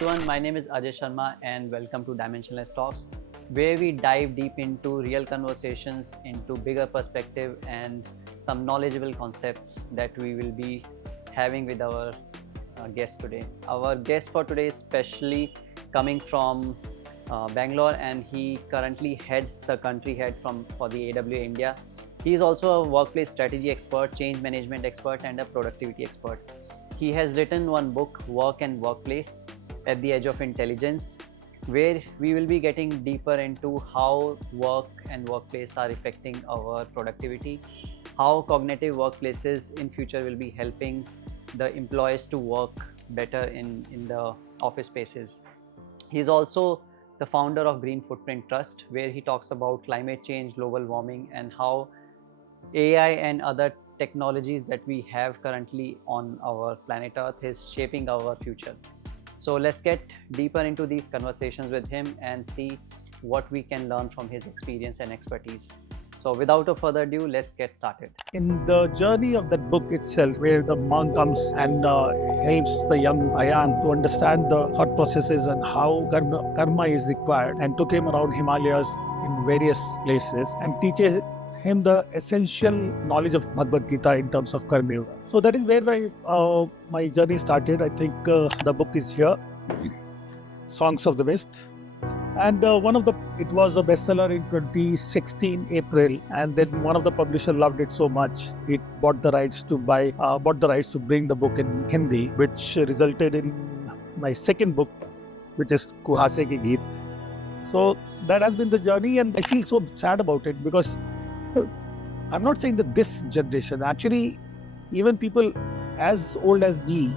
everyone, my name is Ajay Sharma and welcome to Dimensionless Talks, where we dive deep into real conversations, into bigger perspective and some knowledgeable concepts that we will be having with our guest today. Our guest for today is specially coming from Bangalore, and he currently heads the country head for the AWA India. He is also a workplace strategy expert, change management expert and a productivity expert. He has written one book, Work and Workplace at the Edge of Intelligence, where we will be getting deeper into how work and workplace are affecting our productivity, how cognitive workplaces in future will be helping the employees to work better in the office spaces. He is also the founder of Green Footprint Trust, where he talks about climate change, global warming, and how AI and other technologies that we have currently on our planet Earth is shaping our future. So let's get deeper into these conversations with him and see what we can learn from his experience and expertise. So without a further ado, let's get started. In the journey of that book itself, where the monk comes and helps the young Ayan to understand the thought processes and how karma is required, and took him around Himalayas in various places and teaches him the essential knowledge of Bhagavad Gita in terms of karma yoga. So that is where my journey started. I think the book is here, Songs of the West. And it was a bestseller in 2016 April, and then one of the publishers loved it so much, it bought the rights to bring the book in Hindi, which resulted in my second book, which is Kuhase Ki Geet. So that has been the journey, and I feel so sad about it because I'm not saying that this generation, actually, even people as old as me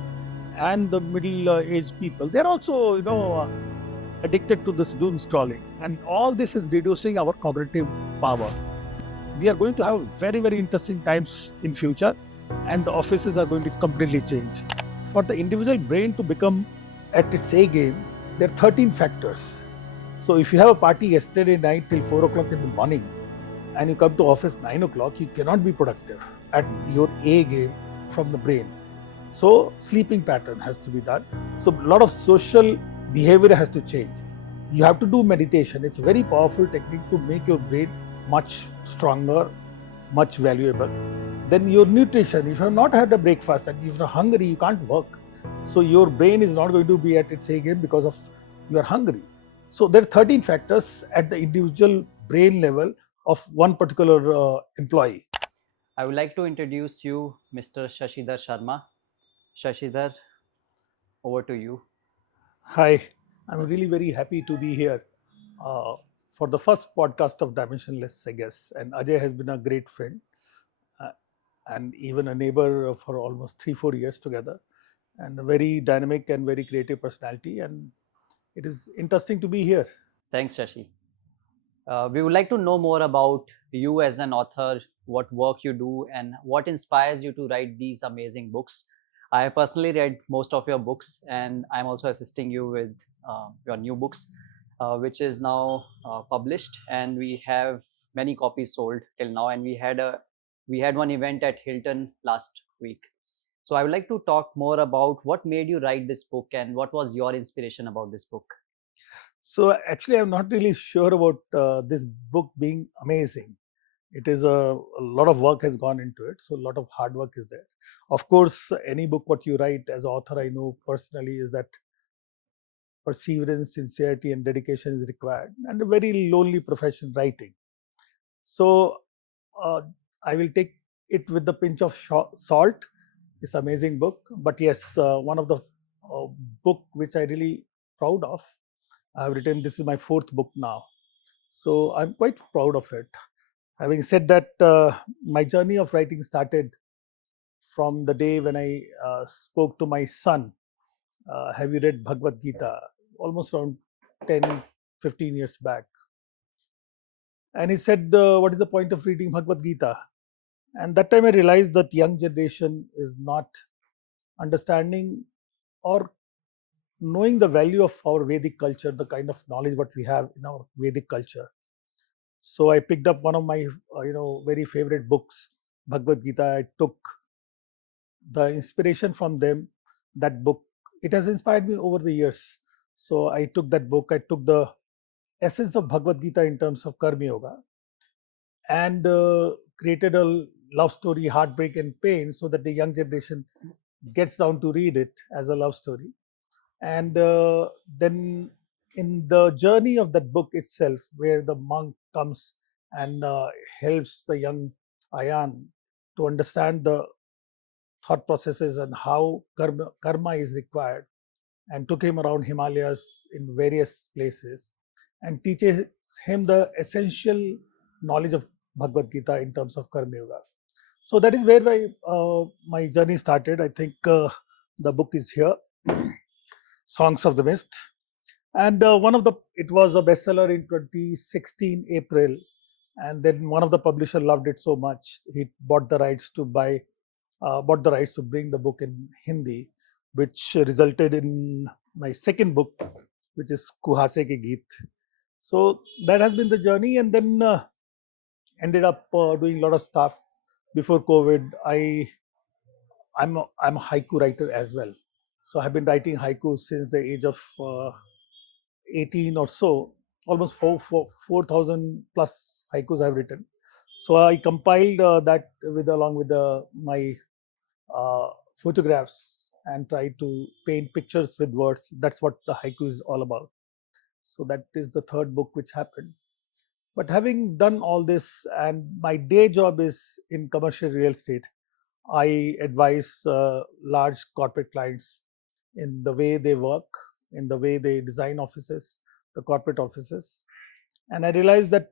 and the middle-aged people, they're also, addicted to this doom scrolling, and all this is reducing our cognitive power. We are going to have very, very interesting times in future, and the offices are going to completely change. For the individual brain to become at its A game, there are 13 factors. So if you have a party yesterday night till 4 o'clock in the morning and you come to office 9 o'clock, you cannot be productive at your A game from the brain. So sleeping pattern has to be done. So a lot of social behavior has to change. You have to do meditation. It's a very powerful technique to make your brain much stronger, much valuable. Then your nutrition. If you have not had a breakfast and if you're hungry, you can't work. So your brain is not going to be at its A game because of you are hungry. So there are 13 factors at the individual brain level of one particular employee. I would like to introduce you, Mr. Shashidhar Sharma. Shashidhar, over to you. Hi, I'm really very happy to be here for the first podcast of Dimensionless, I guess. And Ajay has been a great friend uh, and even a neighbor for almost 3-4 years together, and a very dynamic and very creative personality. And it is interesting to be here. Thanks, Shashi. We would like to know more about you as an author, what work you do, and what inspires you to write these amazing books. I have personally read most of your books, and I'm also assisting you with your new books, which is now published, and we have many copies sold till now. And we had one event at Hilton last week. So I would like to talk more about what made you write this book and what was your inspiration about this book. So actually, I'm not really sure about this book being amazing. It is a lot of work has gone into it, so a lot of hard work is there. Of course, any book what you write as author, I know personally, is that perseverance, sincerity, and dedication is required, and a very lonely profession, writing. So uh, I will take it with the pinch of salt. It's amazing book, but yes, one of the uh, book which I really proud of. I have written. This is my fourth book now, so I'm quite proud of it. Having said that, my journey of writing started from the day when I spoke to my son. Have you read Bhagavad Gita? Almost around 10, 15 years back. And he said, what is the point of reading Bhagavad Gita? And that time I realized that young generation is not understanding or knowing the value of our Vedic culture, the kind of knowledge what we have in our Vedic culture. So I picked up one of my, very favorite books, Bhagavad Gita. I took the inspiration from them, that book. It has inspired me over the years. So I took that book, I took the essence of Bhagavad Gita in terms of Karma Yoga, and created a love story, heartbreak, and pain, so that the young generation gets down to read it as a love story. And then, in the journey of that book itself, where the monk comes and helps the young Ayan to understand the thought processes and how karma is required, and took him around Himalayas in various places and teaches him the essential knowledge of Bhagavad Gita in terms of Karma Yoga. So that is where my journey started. I think the book is here, Songs of the Mist. And it was a bestseller in 2016 April. And then one of the publisher loved it so much, he bought the rights to bring the book in Hindi, which resulted in my second book, which is Kuhase Ke Geet. So that has been the journey, and then ended up doing a lot of stuff. Before COVID, I'm a haiku writer as well. So I've been writing haiku since the age of 18 or so, almost 4,000 plus haikus I've written. So I compiled that along with my uh, photographs, and try to paint pictures with words. That's what the haiku is all about. So that is the third book which happened. But having done all this, and my day job is in commercial real estate, I advise large corporate clients in the way they work, in the way they design offices, the corporate offices. And I realized that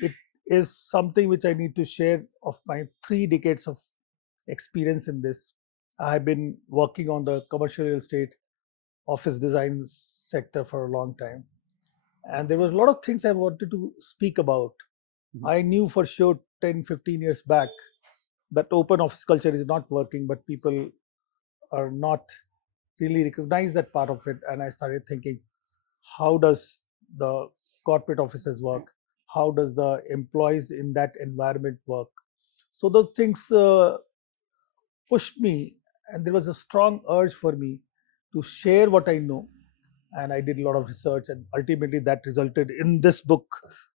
it is something which I need to share of my 3 decades of experience in this. I have been working on the commercial real estate office design sector for a long time. And there was a lot of things I wanted to speak about. Mhm. I knew for sure 10, 15 years back that open office culture is not working, but people are not really recognize that part of it. And I started thinking, how does the corporate offices work? How does the employees in that environment work? So those things pushed me, and there was a strong urge for me to share what I know. And I did a lot of research, and ultimately that resulted in this book.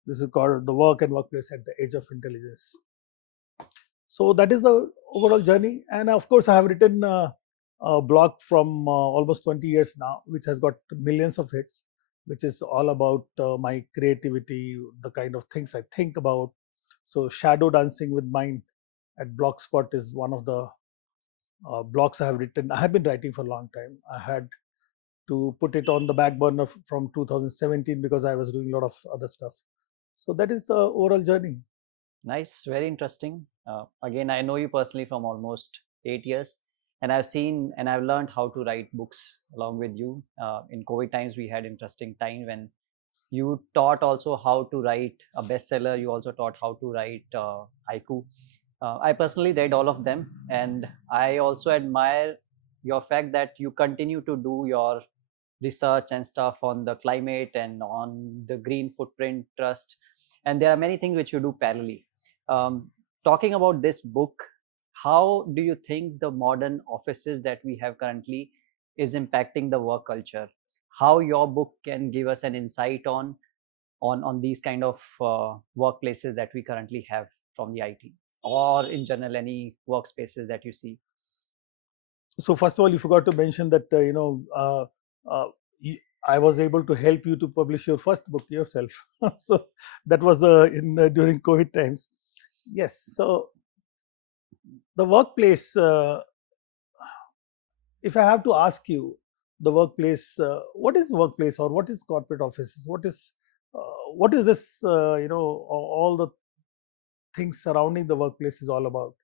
This is called The Work and Workplace at the Age of Intelligence. So that is the overall journey. And of course, I have written a blog from almost 20 years now, which has got millions of hits, which is all about my creativity, the kind of things I think about. So shadow dancing with mind at Blogspot is one of the blogs I have written. I have been writing for a long time. I had to put it on the back burner from 2017 because I was doing a lot of other stuff. So that is the overall journey. Nice, very interesting. Again, I know you personally from almost 8 years, and I've seen and I've learned how to write books along with you. In COVID times, we had interesting time when you taught also how to write a bestseller. You also taught how to write haiku. I personally read all of them, and I also admire your fact that you continue to do your research and stuff on the climate and on the green footprint trust, and there are many things which you do parallelly. Talking about this book, how do you think the modern offices that we have currently is impacting the work culture? How your book can give us an insight on these kind of workplaces that we currently have from the IT, or in general any workspaces that you see? So first of all, you forgot to mention that uh, I was able to help you to publish your first book yourself. So that was in during COVID times. Yes. So the workplace. If I have to ask you, the workplace, what is workplace or what is corporate offices? What is this? All the things surrounding the workplace is all about.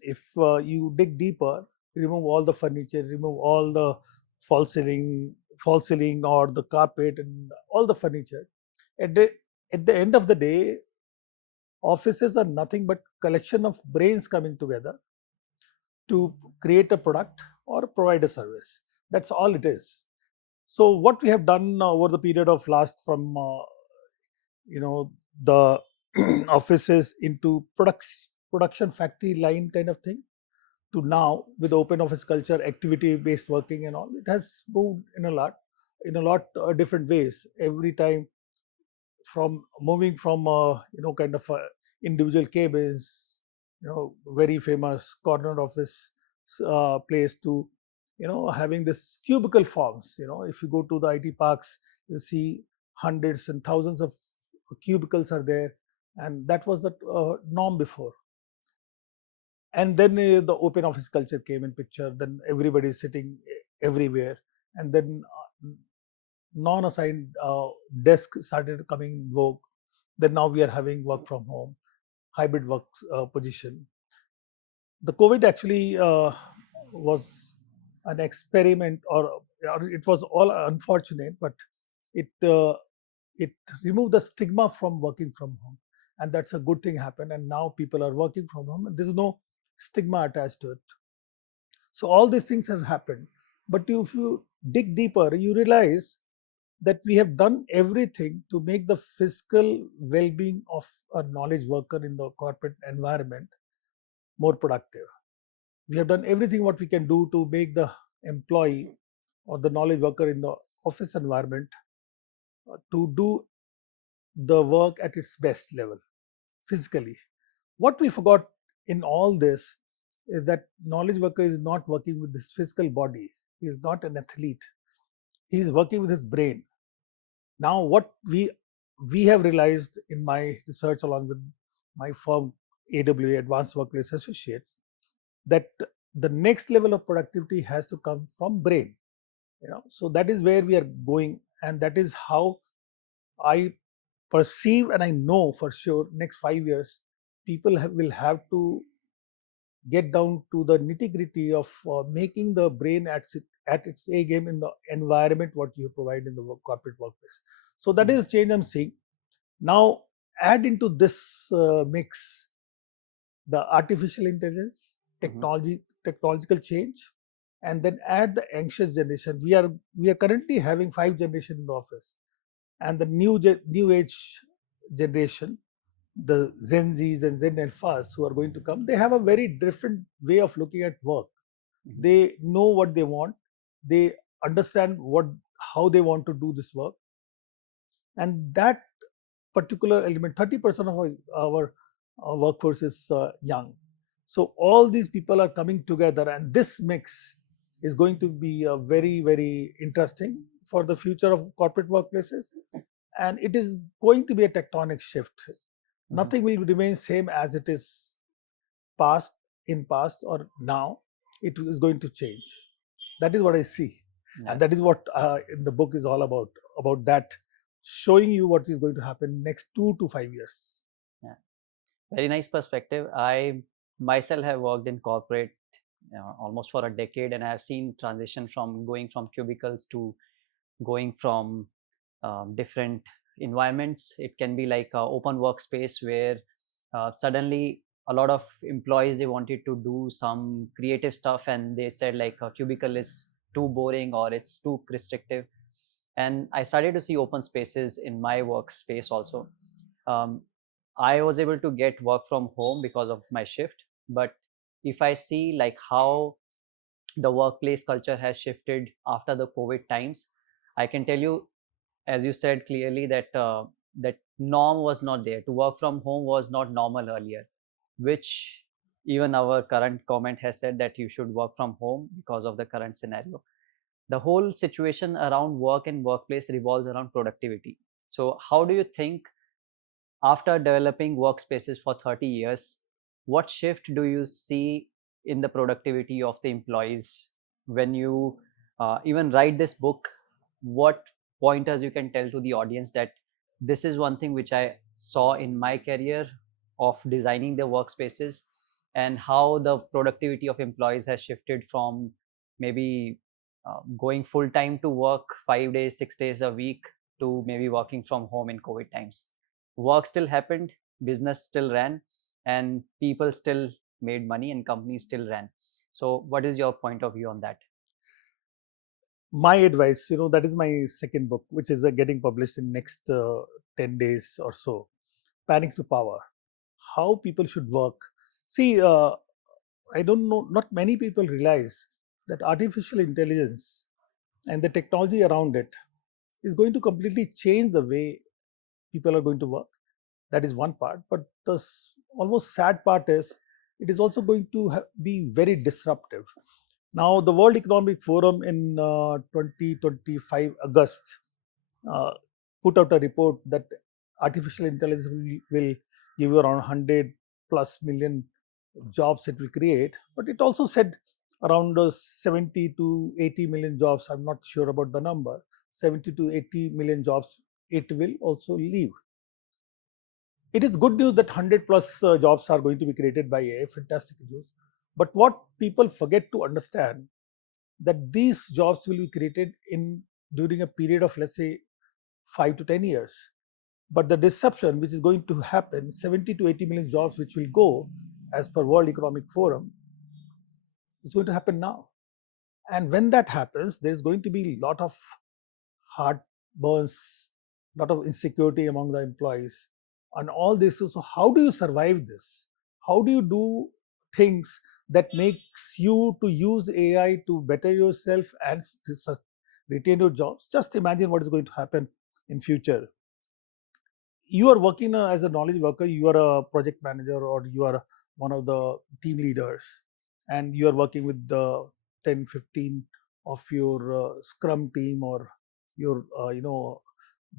If you dig deeper, remove all the furniture, remove all the false ceiling, false ceiling or the carpet and all the furniture. At the at the end of the day, offices are nothing but collection of brains coming together to create a product or provide a service. That's all it is. So what we have done over the period of last from the offices into production factory line kind of thing, to now with open office culture, activity based working and all, it has moved in a lot. in a lot different ways. Every time, from moving from kind of individual cabins, very famous corner office place, to having this cubicle forms. If you go to the IT parks, you see hundreds and thousands of cubicles are there, and that was the norm before. And then the open office culture came in picture. Then everybody is sitting everywhere, and then non-assigned desk started coming in vogue. Then now we are having work from home, hybrid work position. The COVID actually was an experiment, or it was all unfortunate, but it it removed the stigma from working from home, and that's a good thing happened. And now people are working from home, and there's no stigma attached to it. So all these things have happened, but if you dig deeper, you realize that we have done everything to make the physical well-being of a knowledge worker in the corporate environment more productive. We have done everything what we can do to make the employee or the knowledge worker in the office environment to do the work at its best level physically. What we forgot in all this is that knowledge worker is not working with his physical body. He is not an athlete. He is working with his brain. Now, what we have realized in my research along with my firm AWA, Advanced Workplace Associates, that the next level of productivity has to come from brain. So that is where we are going, and that is how I perceive, and I know for sure next 5 years people will have to get down to the nitty gritty of making the brain at its A game in the environment what you provide in the corporate workplace. So that is change I'm seeing. Now add into this mix the artificial intelligence, technological change, and then add the anxious generation. We are currently having 5 generations in the office, and the new age generation, the Gen Zs and Gen Alphas who are going to come, they have a very different way of looking at work. They know what they want. They understand how they want to do this work, and that particular element, 30% of our workforce is young. So all these people are coming together, and this mix is going to be very, very interesting for the future of corporate workplaces. And it is going to be a tectonic shift. Nothing will remain same as it is past or now. It is going to change. That is what I see. And that is what in the book is all about that, showing you what is going to happen next 2 to 5 years. Very nice perspective. I myself have worked in corporate almost for a decade, and I have seen transition from going from cubicles to going from different environments. It can be like an open workspace where suddenly a lot of employees, they wanted to do some creative stuff, and they said like a cubicle is too boring or it's too restrictive. And I started to see open spaces in my workspace also. I was able to get work from home because of my shift, but if I see like how the workplace culture has shifted after the COVID times, I can tell you, as you said clearly, that that norm was not there. To work from home was not normal earlier, which even our current comment has said that you should work from home because of the current scenario. The whole situation around work and workplace revolves around productivity. So how do you think, after developing workspaces for 30 years, what shift do you see in the productivity of the employees when you even write this book? What pointers you can tell to the audience that this is one thing which I saw in my career of designing the workspaces, and how the productivity of employees has shifted from maybe going full time to work 5 days, 6 days a week, to maybe working from home in COVID times? Work still happened, business still ran, and people still made money, and companies still ran. So what is your point of view on that? My advice, that is my second book, which is getting published in next 10 days or so. Panic to Power, how people should work. See, I don't know, not many people realize that artificial intelligence and the technology around it is going to completely change the way people are going to work. That is one part. But the almost sad part is it is also going to be very disruptive. Now, the World Economic Forum in 2025 August uh, put out a report that artificial intelligence will give you around 100 plus million jobs it will create. But it also said around 70 to 80 million jobs. I'm not sure about the number. 70 to 80 million jobs it will also leave. It is good news that 100 plus jobs are going to be created by AI. Fantastic news. But what people forget to understand that these jobs will be created in during a period of, let's say, 5 to 10 years. But the disruption which is going to happen, 70 to 80 million jobs which will go as per World Economic Forum, is going to happen now. And when that happens, there is going to be a lot of heartburns, a lot of insecurity among the employees, and all this. So, how do you survive this? How do you do things that makes you to use AI to better yourself and retain your jobs? Just imagine what is going to happen in future. You are working as a knowledge worker, you are a project manager, or you are one of the team leaders, and you are working with the 10 15 of your scrum team, or your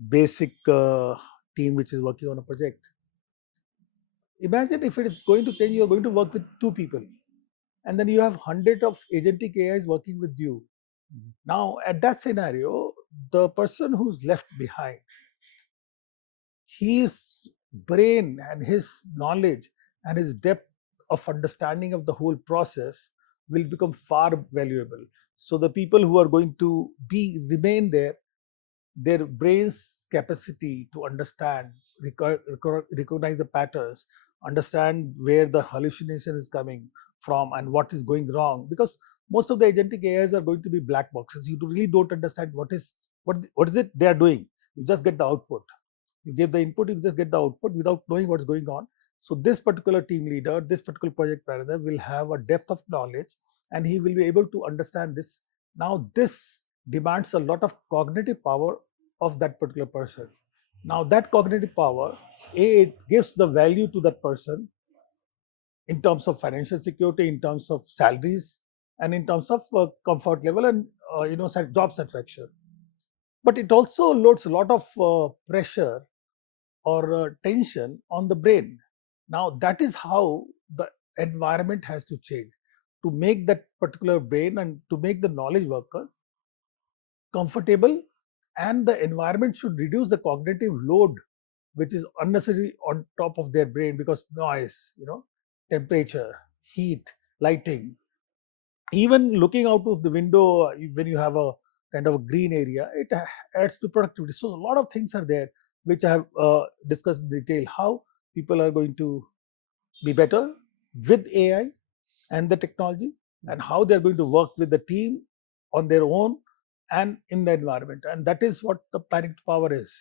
basic team which is working on a project. Imagine if it is going to change, you are going to work with two people, and then you have hundreds of agentic AIs working with you. Now, at that scenario, the person who's left behind, his brain and his knowledge and his depth of understanding of the whole process will become far valuable. So the people who are going to be remain there, their brain's capacity to understand, recognize the patterns, understand where the hallucination is coming from and what is going wrong, because most of the agentic AIs are going to be black boxes. You really don't understand what is it they are doing. You just get the output. You give the input, you just get the output without knowing what's going on. So this particular team leader, this particular project manager will have a depth of knowledge, and he will be able to understand this. Now this demands a lot of cognitive power of that particular person. Now that cognitive power, it gives the value to that person in terms of financial security, in terms of salaries, and in terms of comfort level, and job satisfaction. But it also loads a lot of pressure or tension on the brain. Now, that is how the environment has to change to make that particular brain and to make the knowledge worker comfortable, and the environment should reduce the cognitive load which is unnecessary on top of their brain, because noise, temperature, heat, lighting, even looking out of the window when you have a kind of a green area, it adds to productivity. So a lot of things are there which I have discussed in detail, how people are going to be better with AI and the technology, and how they're going to work with the team on their own and in the environment. And that is what the planning to power is.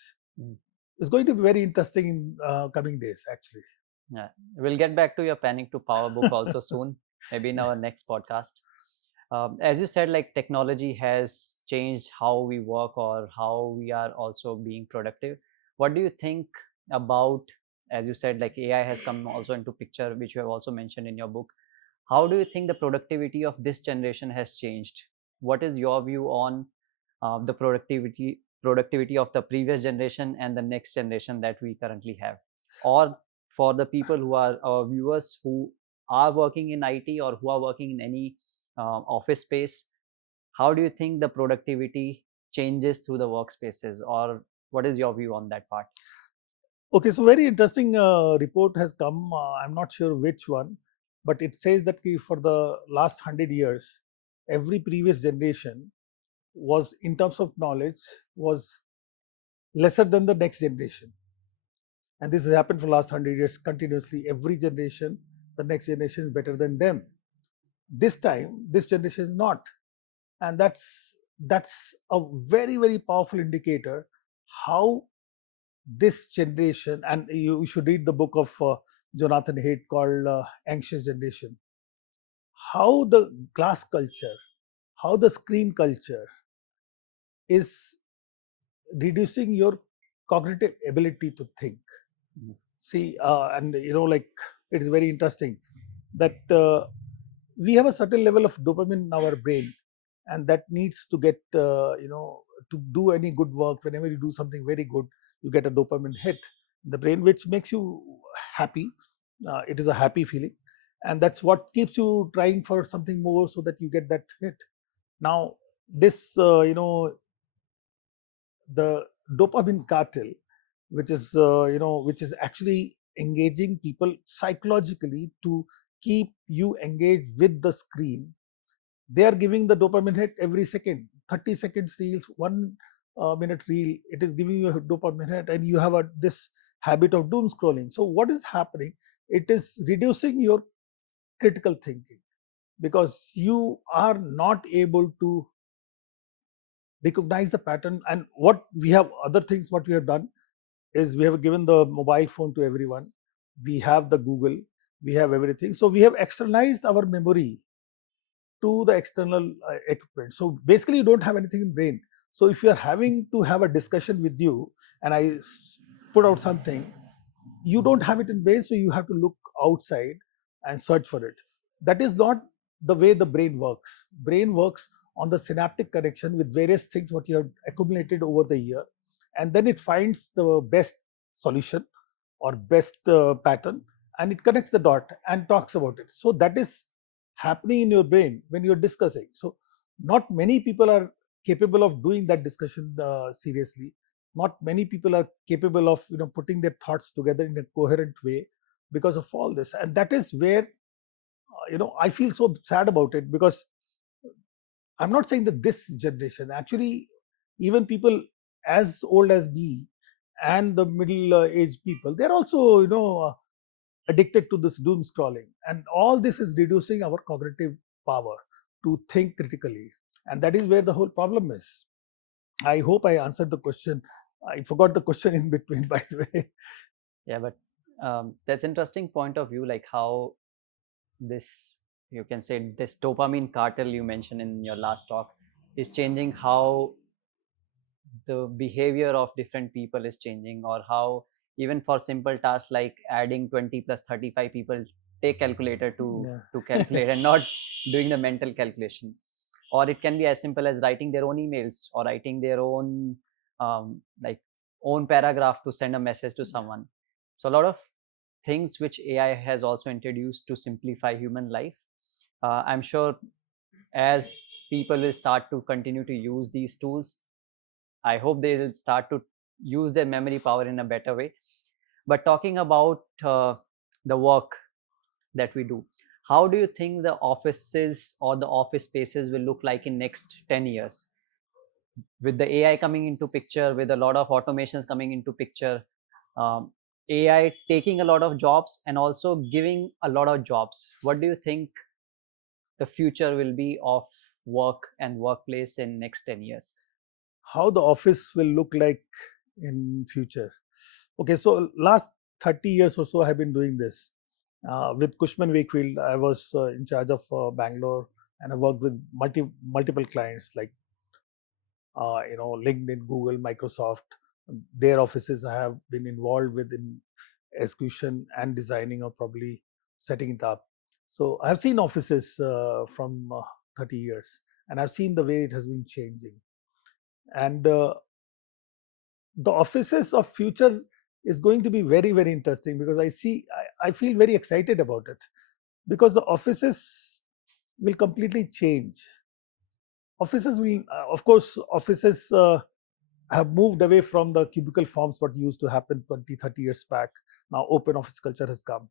It's going to be very interesting in coming days, actually. Yeah, we'll get back to your Panic to Power book also soon, maybe in our next podcast. As you said, like technology has changed how we work or how we are also being productive. What do you think about, as you said, like AI has come also into picture, which you have also mentioned in your book. How do you think the productivity of this generation has changed? What is your view on the productivity of the previous generation and the next generation that we currently have? Or for the people who are our viewers who are working in IT or who are working in any office space, how do you think the productivity changes through the workspaces, or what is your view on that part? Okay, so very interesting report has come. I'm not sure which one, but it says that for the last 100 years, every previous generation was, in terms of knowledge, was lesser than the next generation. And this has happened for the last 100 years continuously. Every generation, the next generation is better than them. This time, this generation is not. And that's a very, very powerful indicator how this generation, and you should read the book of Jonathan Haidt called Anxious Generation, how the class culture, how the screen culture is reducing your cognitive ability to think. Mhm. See, and like, it is very interesting that we have a certain level of dopamine in our brain, and that needs to get, to do any good work. Whenever you do something very good, you get a dopamine hit in the brain, which makes you happy. It is a happy feeling, and that's what keeps you trying for something more, so that you get that hit. Now, this, the dopamine cartel, which is, which is actually engaging people psychologically to keep you engaged with the screen. They are giving the dopamine hit every second. 30 seconds reels, 1 minute reel, it is giving you a dopamine hit, and you have this habit of doom scrolling. So what is happening? It is reducing your critical thinking, because you are not able to recognize the pattern. And what we have, other things what we have done is, we have given the mobile phone to everyone. We have the Google, we have everything. So we have externalized our memory to the external equipment. So basically, you don't have anything in brain. So if you are having to have a discussion with you, and put out something, you don't have it in brain, so you have to look outside and search for it. That is not the way the brain works. Brain works on the synaptic connection with various things what you have accumulated over the year, and then it finds the best solution or best pattern, and it connects the dot and talks about it. So that is happening in your brain when you're discussing. So not many people are capable of doing that discussion seriously. Not many people are capable of, putting their thoughts together in a coherent way, because of all this. And that is where, I feel so sad about it, because I'm not saying that this generation, actually, even people as old as me and the middle aged people, they're also, addicted to this doom scrolling. And all this is reducing our cognitive power to think critically. And that is where the whole problem is. I hope I answered the question. I forgot the question in between, by the way. Yeah, but that's interesting point of view, like how this, you can say, this dopamine cartel you mentioned in your last talk is changing how the behavior of different people is changing, or how even for simple tasks like adding 20 plus 35 people take calculator to Yeah. calculate and not doing the mental calculation. Or it can be as simple as writing their own emails, or writing their own like own paragraph to send a message to someone. So a lot of things which AI has also introduced to simplify human life. I'm sure as people will start to continue to use these tools, I hope they will start to use their memory power in a better way. But talking about the work that we do, how do you think the offices or the office spaces will look like in next 10 years? With the AI coming into picture, with a lot of automations coming into picture, um, AI taking a lot of jobs and also giving a lot of jobs. What do you think the future will be of work and workplace in next 10 years? How the office will look like in future? Okay, so last 30 years or so I have been doing this. With Cushman Wakefield, I was in charge of Bangalore, and I worked with multiple clients like, LinkedIn, Google, Microsoft. Their offices I have been involved with in execution and designing, or probably setting it up. So I have seen offices from 30 years, and I've seen the way it has been changing. And the offices of future is going to be very, very interesting, because I feel very excited about it, because the offices will completely change. Offices will, of course, offices have moved away from the cubicle forms what used to happen 20, 30 years back. Now open office culture has come,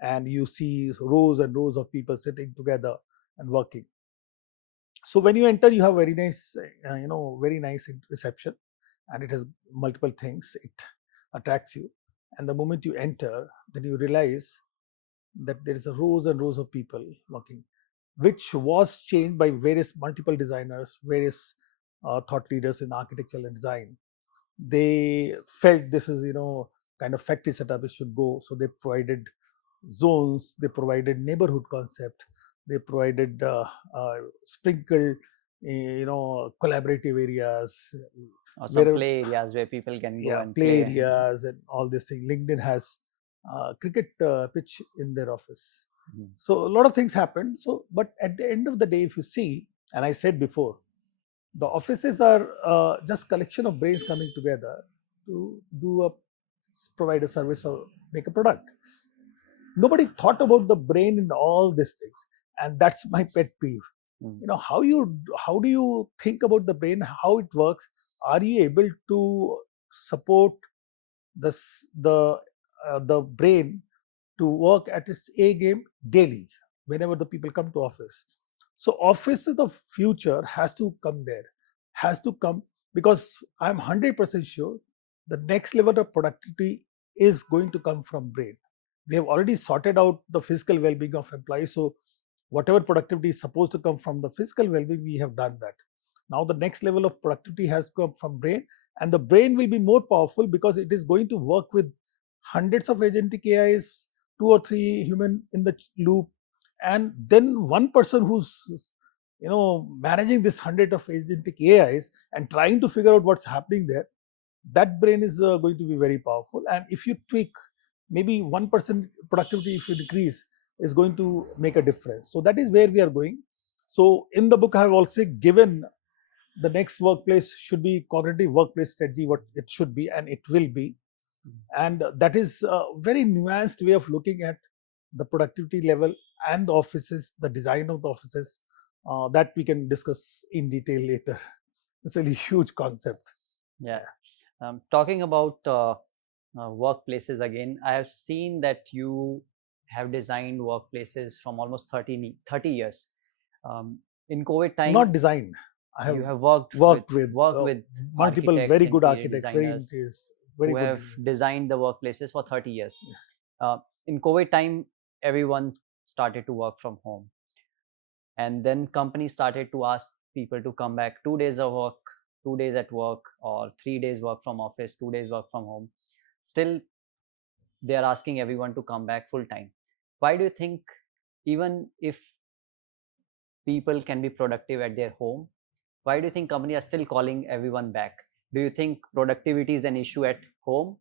and you see rows and rows of people sitting together and working. So when you enter, you have very nice, very nice reception, and it has multiple things. It attracts you, and the moment you enter, then you realize that there is a rows and rows of people working, which was changed by various multiple designers, various thought leaders in architecture and design. They felt this is, kind of factory setup it should go, so they provided zones, they provided neighborhood concept, they provided sprinkled, collaborative areas, Or some where play areas where people can go and play play. areas and all this thing. LinkedIn has cricket pitch in their office. Mhm. So a lot of things happened. So, but at the end of the day, if you see, and I said before, the offices are just collection of brains coming together to provide a service or make a product. Nobody thought about the brain in all these things, and that's my pet peeve. Mm. You know, how do you think about the brain, how it works? Are you able to support the brain to work at its A game daily whenever the people come to office? So office of the future has to come there, has to come, because I'm 100% sure the next level of productivity is going to come from brain. We have already sorted out the physical well-being of employees, so whatever productivity is supposed to come from the physical well-being, we have done that. Now the next level of productivity has come from brain, and the brain will be more powerful because it is going to work with hundreds of agentic AIs, two or three human in the loop, and then one person who's managing this hundred of agentic AIs and trying to figure out what's happening there. That brain is going to be very powerful, and if you tweak maybe 1% productivity, if you decrease, is going to make a difference. So that is where we are going. So in the book I have also given the next workplace should be cognitive workplace strategy, what it should be and it will be. And that is a very nuanced way of looking at the productivity level and the offices, the design of the offices, that we can discuss in detail later. It's a really huge concept. Yeah. Talking about workplaces again, I have seen that you have designed workplaces from almost 30 years. In COVID time, Not design. I have you have worked worked with multiple architects, very good interior architects, designers very who good. have designed the workplaces for 30 years. In COVID time, everyone started to work from home, and then companies started to ask people to come back 2 days of work, 2 days at work, or 3 days work from office, 2 days work from home. Still, they are asking everyone to come back full time. Why do you think, even if people can be productive at their home, why do you think companies are still calling everyone back? Do you think productivity is an issue at home,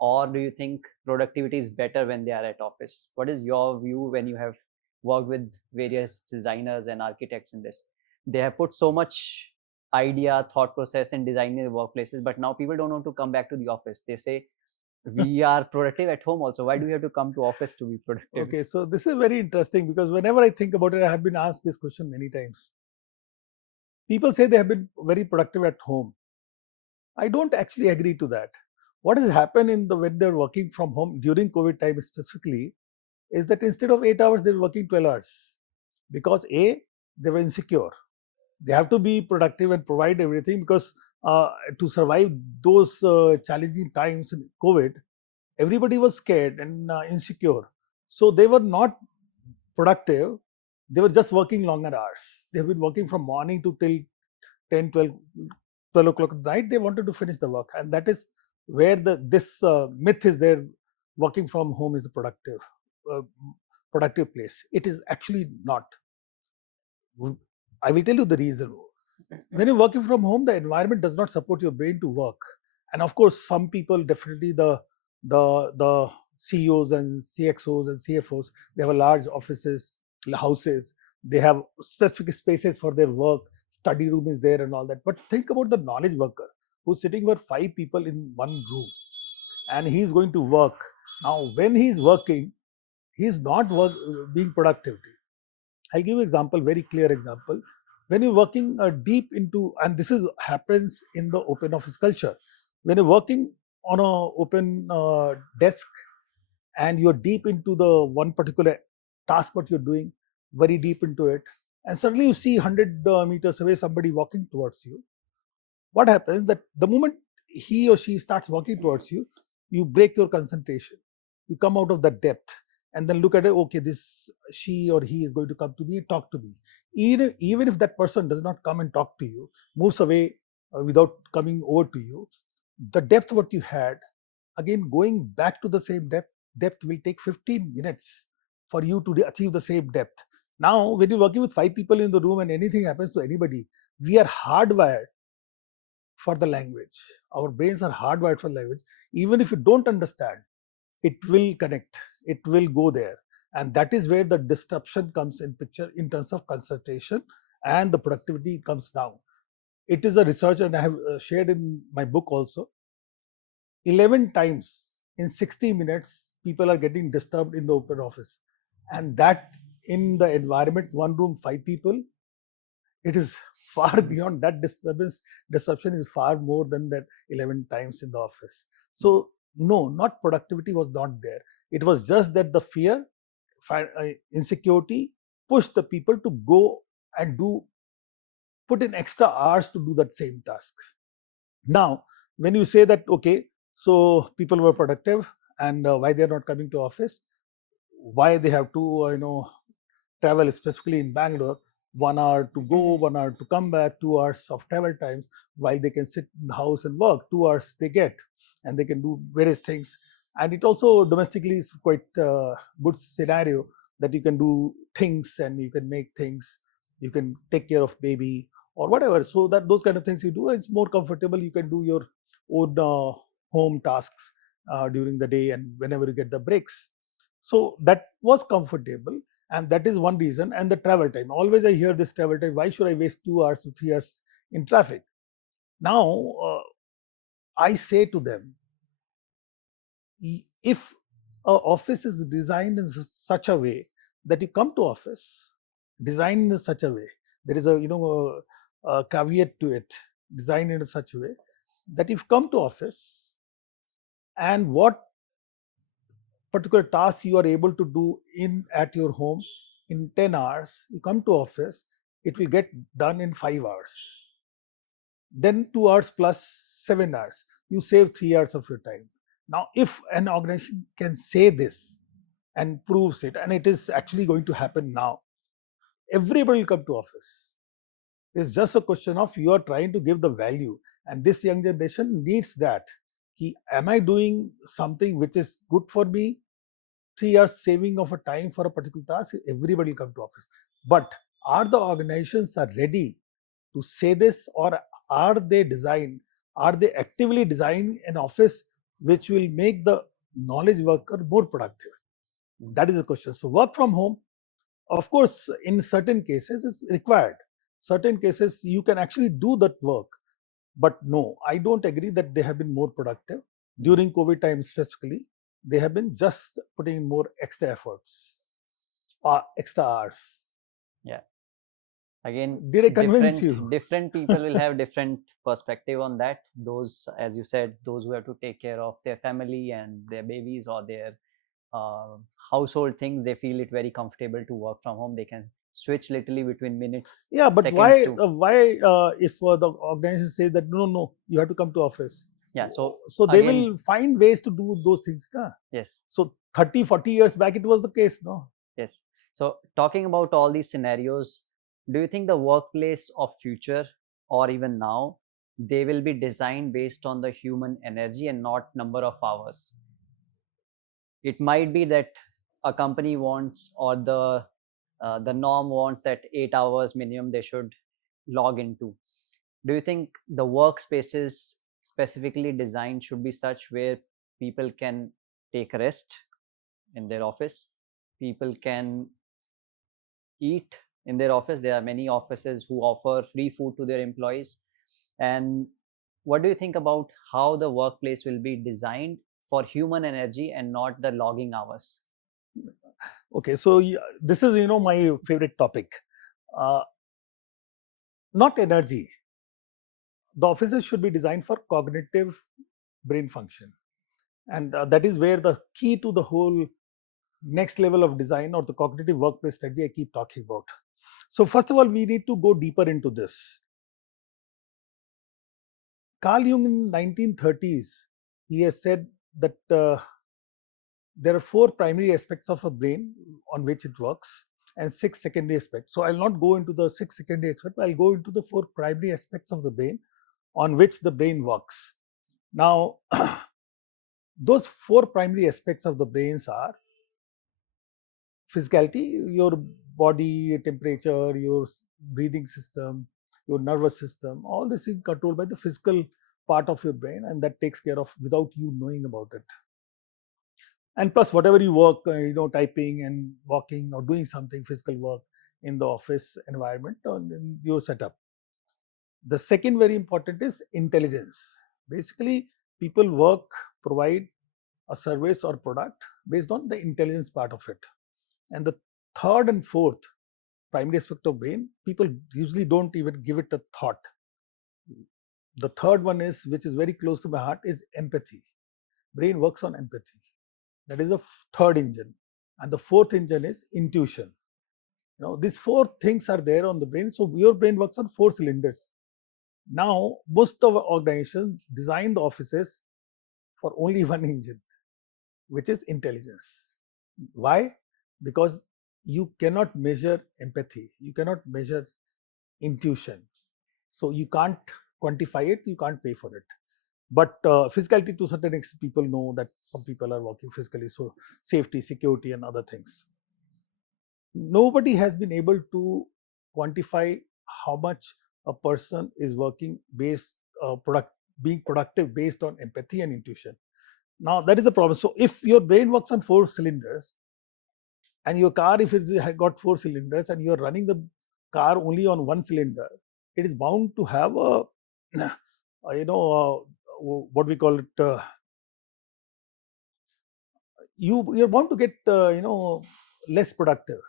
or do you think productivity is better when they are at office? What is your view when you have worked with various designers and architects in this? They have put so much idea, thought process in designing the workplaces, but now people don't want to come back to the office. They say we are productive at home also. Why do we have to come to office to be productive? Okay, so this is very interesting because whenever I think about it, I have been asked this question many times. People say they have been very productive at home. I don't actually agree to that. What has happened when they're working from home during COVID time specifically is that instead of 8 hours, they're working 12 hours. Because A, they were insecure. They have to be productive and provide everything because to survive those challenging times in COVID, everybody was scared and insecure. So they were not productive. They were just working longer hours. They have been working from morning to till 10, 12 o'clock at night. They wanted to finish the work. And that is where this myth is there. Working from home is a uh, productive place. It is actually not. I will tell you the reason. When you're working from home, the environment does not support your brain to work. And of course, some people definitely the CEOs and CXOs and CFOs, they have a large offices, houses. They have specific spaces for their work. Study room is there and all that. But think about the knowledge worker who's sitting with 5 people in one room, and he's going to work. Now, when he's working, he's not being productive. I'll give you example, very clear example. When you're working deep into, and this is happens in the open office culture, when you're working on a open desk and you're deep into the one particular task what you're doing, very deep into it, and suddenly you see 100 meters away somebody walking towards you. What happens that the moment he or she starts walking towards you, you break your concentration. You come out of that depth and then look at it. Okay, this she or he is going to come to me, talk to me. Even if that person does not come and talk to you, moves away without coming over to you, the depth what you had, again going back to the same depth will take 15 minutes for you to achieve the same depth. Now, when you're working with 5 people in the room and anything happens to anybody, we are hardwired for the language. Our brains are hardwired for language. Even if you don't understand, it will connect, it will go there. And that is where the disruption comes in picture in terms of concentration, and the productivity comes down. It is a research, and I have shared in my book also. 11 times in 60 minutes, people are getting disturbed in the open office. And that in the environment, one room, 5 people, it is far beyond that. Disruption is far more than that 11 times in the office. So no, not productivity was not there. It was just that the fear, insecurity pushed the people to go and put in extra hours to do that same task. Now when you say that, okay, so people were productive, and why they are not coming to office, why they have to travel, specifically in Bangalore, 1 hour to go, 1 hour to come back, 2 hours of travel times, while they can sit in the house and work. 2 hours they get, and they can do various things. And it also domestically is quite good scenario that you can do things, and you can make things, you can take care of baby or whatever. So that those kind of things you do, it's more comfortable. You can do your own home tasks during the day and whenever you get the breaks. So that was comfortable, and that is one reason. And the travel time, always I hear this travel time, why should I waste 2 hours to 3 hours in traffic? Now I say to them, if a office is designed in such a way that you come to office, designed in such a way, there is a caveat to it, designed in such a way that if you come to office, and what particular task you are able to do in at your home in 10 hours, you come to office, it will get done in 5 hours. Then 2 hours plus 7 hours, you save 3 hours of your time. Now if an organization can say this and proves it, and it is actually going to happen now, everybody will come to office. It's just a question of you are trying to give the value, and this young generation needs that. Am I doing something which is good for me? 3 hours saving of a time for a particular task, everybody will come to office. But are the organizations are ready to say this, or are they actively designing an office which will make the knowledge worker more productive? That is the question. So work from home, of course, in certain cases is required. Certain cases you can actually do that work. But no, I don't agree that they have been more productive. During COVID time specifically, they have been just putting in more extra efforts, extra hours. Yeah. Again, Did I convince you? different people will have different perspective on that. Those, as you said, those who have to take care of their family and their babies or their uh, household things, they feel it very comfortable to work from home. They can switch literally between minutes, Yeah, but seconds why if the organization says that no, you have to come to office? Yeah, so they again, will find ways to do those things, na? Yes. So 30-40 years back it was the case, no? Yes. So talking about all these scenarios, do you think the workplace of future or even now, they will be designed based on the human energy and not number of hours? It might be that a company wants, or the norm wants, that 8 hours minimum they should log into. Do you think the workspaces specifically designed should be such where people can take rest in their office, people can eat in their office? There are many offices who offer free food to their employees. And what do you think about how the workplace will be designed for human energy and not the logging hours? Okay, so this is my favorite topic. Not energy. The offices should be designed for cognitive brain function, and that is where the key to the whole next level of design, or the cognitive workplace strategy, I keep talking about. So first of all, we need to go deeper into this. Carl Jung in 1930s, he has said that there are 4 primary aspects of a brain on which it works, and 6 secondary aspects. So I'll not go into the 6 secondary aspects, I'll go into the 4 primary aspects of the brain on which the brain works. Now, those 4 primary aspects of the brains are physicality, your body temperature, your breathing system, your nervous system, all these things controlled by the physical part of your brain, and that takes care of without you knowing about it. And plus, whatever you work, typing and walking or doing something physical work in the office environment or in your setup. The second very important is intelligence. Basically, people work, provide a service or product based on the intelligence part of it. And the third and fourth primary aspect of brain, people usually don't even give it a thought. The third one is, which is very close to my heart, is empathy. Brain works on empathy. That is the third engine. And the fourth engine is intuition. These four things are there on the brain. So your brain works on 4 cylinders. Now, most of our organizations design the offices for only one engine, which is intelligence. Why? Because you cannot measure empathy, you cannot measure intuition. So you can't quantify it, you can't pay for it. But physicality, to a certain extent, people know that some people are working physically, so safety, security, and other things. Nobody has been able to quantify how much a person is working being productive based on empathy and intuition. Now that is the problem. So if your brain works on 4 cylinders, and your car, if it's got 4 cylinders, and you're running the car only on 1 cylinder, it is bound to have a what we call it. You're bound to get less productive.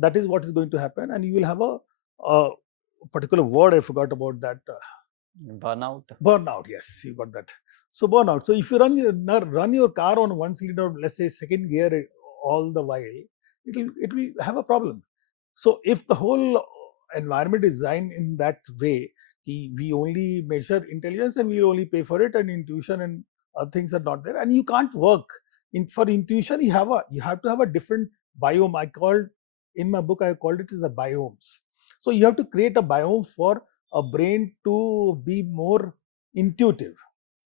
That is what is going to happen, and you will have a particular word I forgot about that. Burnout. Burnout, yes, you got that. So burnout. So if you run your car on 1 cylinder, let's say second gear all the while, it will have a problem. So if the whole environment is designed in that way, we only measure intelligence and we only pay for it, and intuition and other things are not there, and you can't work. For intuition, you have to have a different biome. In my book, I called it as the biomes. So you have to create a biome for a brain to be more intuitive.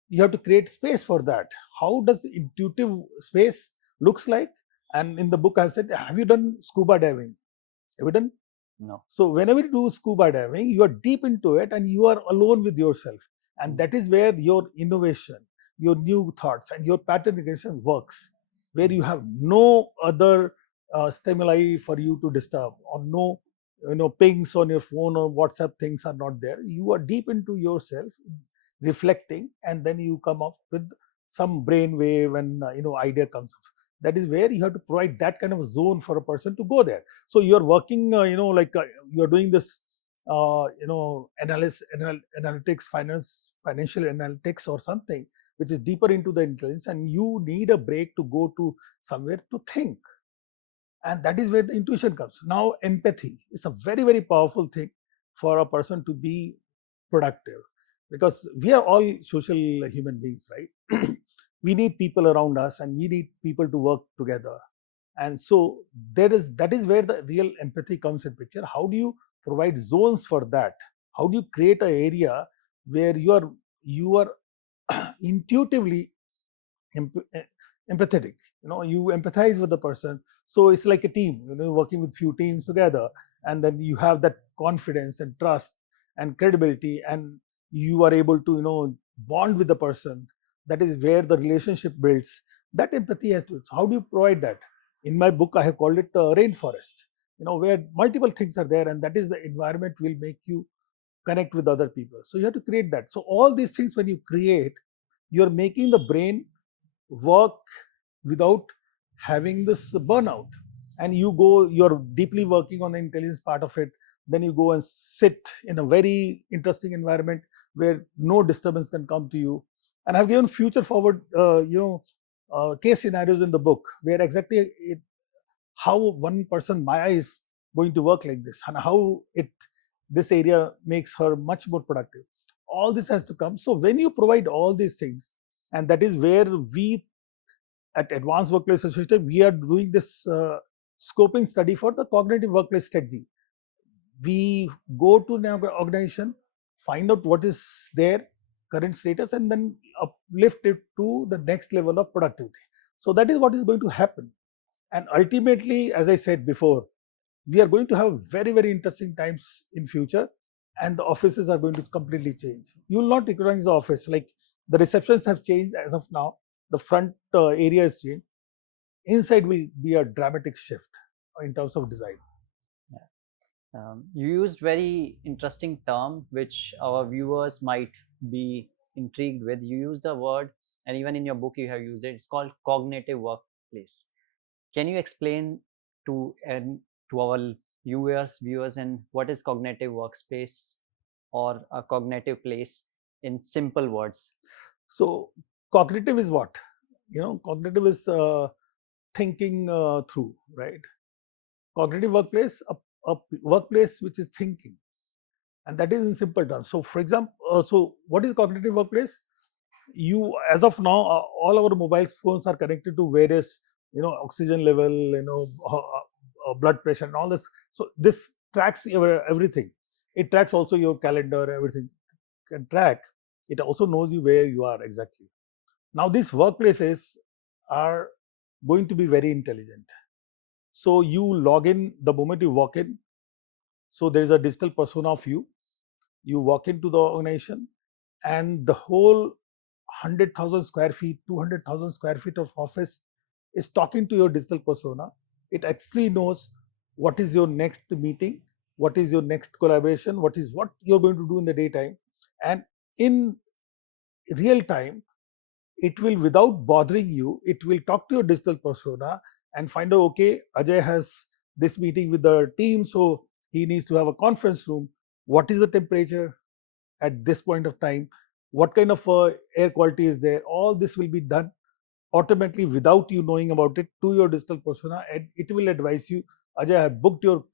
You have to create space for that. How does intuitive space looks like? And in the book I said, have you done scuba diving? Have you done? No. So whenever you do scuba diving, you are deep into it and you are alone with yourself, and that is where your innovation, your new thoughts, and your pattern recognition works, where you have no other stimuli for you to disturb, or no pings on your phone or WhatsApp things are not there. You are deep into yourself, reflecting, and then you come up with some brain wave and idea comes up. That is where you have to provide that kind of zone for a person to go there. So you're working you're doing this analytics, financial analytics or something which is deeper into the intelligence, and you need a break to go to somewhere to think, and that is where the intuition comes. Now empathy is a very, very powerful thing for a person to be productive, because we are all social human beings, right? We need people around us and we need people to work together, and so that is where the real empathy comes in picture. How do you provide zones for that? How do you create an area where you are intuitively empathetic? You empathize with the person. So it's like a team, working with few teams together, and then you have that confidence and trust and credibility, and you are able to bond with the person. That is where the relationship builds. That empathy has to. How do you provide that? In my book, I have called it rainforest, where multiple things are there, and that is the environment will make you connect with other people. So you have to create that. So all these things, when you create, you're making the brain work without having this burnout. And you're deeply working on the intelligence part of it. Then you go and sit in a very interesting environment where no disturbance can come to you. And I've given future forward case scenarios in the book, where exactly how one person Maya is going to work like this, and how this area makes her much more productive. All this has to come. So when you provide all these things, and that is where we at Advanced Workplace Association, we are doing this scoping study for the cognitive workplace strategy. We go to an organization, find out what is their current status, and then uplift it to the next level of productivity. So that is what is going to happen. And ultimately, as I said before, we are going to have very, very interesting times in future. and the offices are going to completely change. You will not recognize the office. Like the receptions have changed as of now. The front area is changed. Inside will be a dramatic shift in terms of design. You used very interesting term which our viewers might be intrigued with. You used the word, and even in your book you have used it. It's called cognitive workplace. Can you explain to our viewers, and what is cognitive workspace or a cognitive place in simple words? So cognitive is what? Cognitive is thinking through, right? Cognitive workplace, a workplace which is thinking, and that is in simple terms. So for example, so what is cognitive workplace? You, as of now, all our mobile phones are connected to various, oxygen level, blood pressure and all this. So this tracks everything. It tracks also your calendar, everything can track. It also knows you where you are exactly. Now these workplaces are going to be very intelligent. So you log in the moment you walk in. So there is a digital persona of you. You walk into the organization, and the whole 100,000 square feet, 200,000 square feet of office is talking to your digital persona. It actually knows what is your next meeting, what is your next collaboration, what you're going to do in the daytime, and in real time, it will, without bothering you, it will talk to your digital persona and find out, okay, Ajay has this meeting with the team, so he needs to have a conference room. What is the temperature at this point of time? What kind of air quality is there? All this will be done automatically without you knowing about it to your digital persona, and it will advise you, Ajay, I have booked your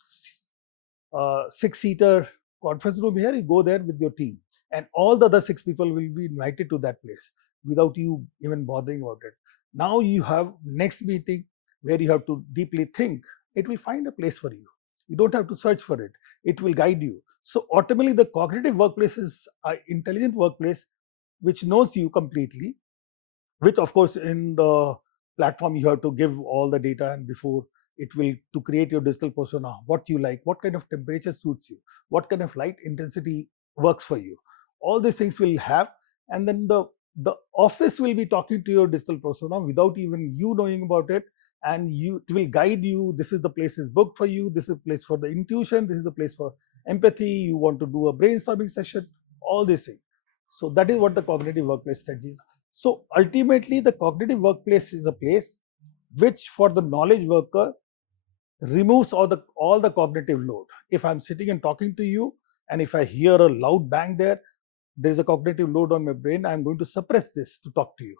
6-seater conference room here. You go there with your team, and all the other 6 people will be invited to that place without you even bothering about it. Now you have next meeting where you have to deeply think. It will find a place for you. You don't have to search for it. It will guide you. So ultimately, the cognitive workplace is an intelligent workplace which knows you completely, which of course in the platform you have to give all the data, and before it will, to create your digital persona, what you like, what kind of temperature suits you, what kind of light intensity works for you. All these things will have, and then the office will be talking to your digital persona without even you knowing about it, and it will guide you. This is the place is booked for you. This is the place for the intuition. This is the place for empathy. You want to do a brainstorming session. All these things. So that is what the cognitive workplace strategies. So ultimately, the cognitive workplace is a place which, for the knowledge worker, removes all the cognitive load. If I'm sitting and talking to you, and if I hear a loud bang there is a cognitive load on my brain. I'm going to suppress this to talk to you.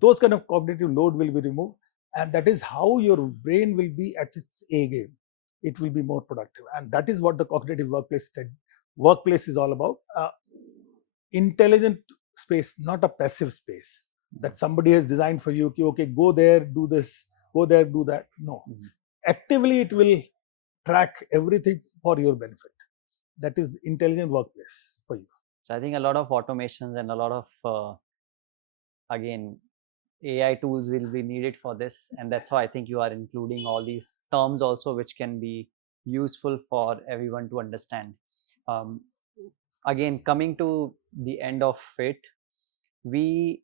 Those kind of cognitive load will be removed, and that is how your brain will be at its A game. It will be more productive, and that is what the cognitive workplace is all about. Intelligent space, not a passive space that somebody has designed for you. Okay, go there, do this, go there, do that. No, actively it will track everything for your benefit. That is intelligent workplace for you. So I think a lot of automations and a lot of again AI tools will be needed for this, and that's how I think you are including all these terms also, which can be useful for everyone to understand. Um, Again, coming to the end of it, we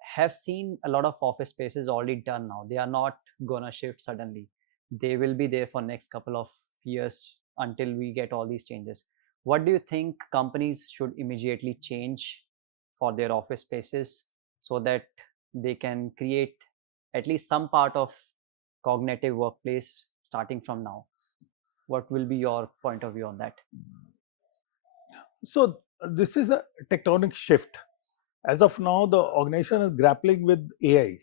have seen a lot of office spaces already done now. They are not gonna shift suddenly. They will be there for next couple of years until we get all these changes. What do you think companies should immediately change for their office spaces so that they can create at least some part of cognitive workplace starting from now? What will be your point of view on that? So this is a tectonic shift. As of now, the organization is grappling with AI,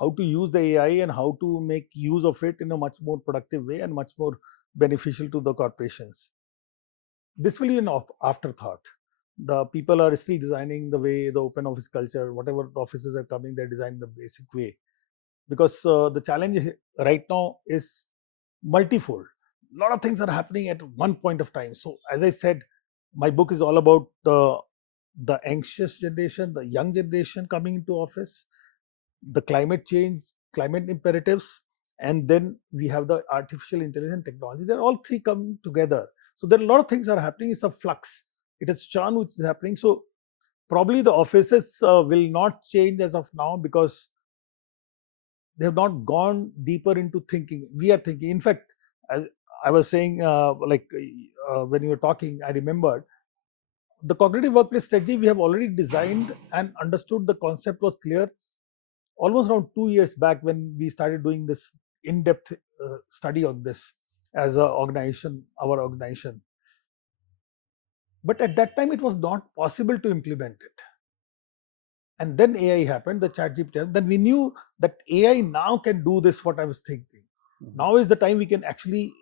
how to use the AI and how to make use of it in a much more productive way and much more beneficial to the corporations. This will be an afterthought. The people are still designing the way the open office culture, whatever the offices are coming, they're designing the basic way. Because the challenge right now is multifold. A lot of things are happening at one point of time. So as I said, my book is all about the anxious generation, the young generation coming into office, the climate change, climate imperatives, and then we have the artificial intelligence technology. They're all three come together. So there are a lot of things are happening. It's a flux. It is churn which is happening. So probably the offices will not change as of now, because they have not gone deeper into thinking. We are thinking. In fact, as I was saying, when you were talking, I remembered the cognitive workplace strategy we have already designed and understood. The concept was clear almost around 2 years back, when we started doing this in-depth study on this as a organization, our organization. But at that time, it was not possible to implement it. And then AI happened, the chat GPT. Then we knew that AI now can do this, what I was thinking. Now is the time we can actually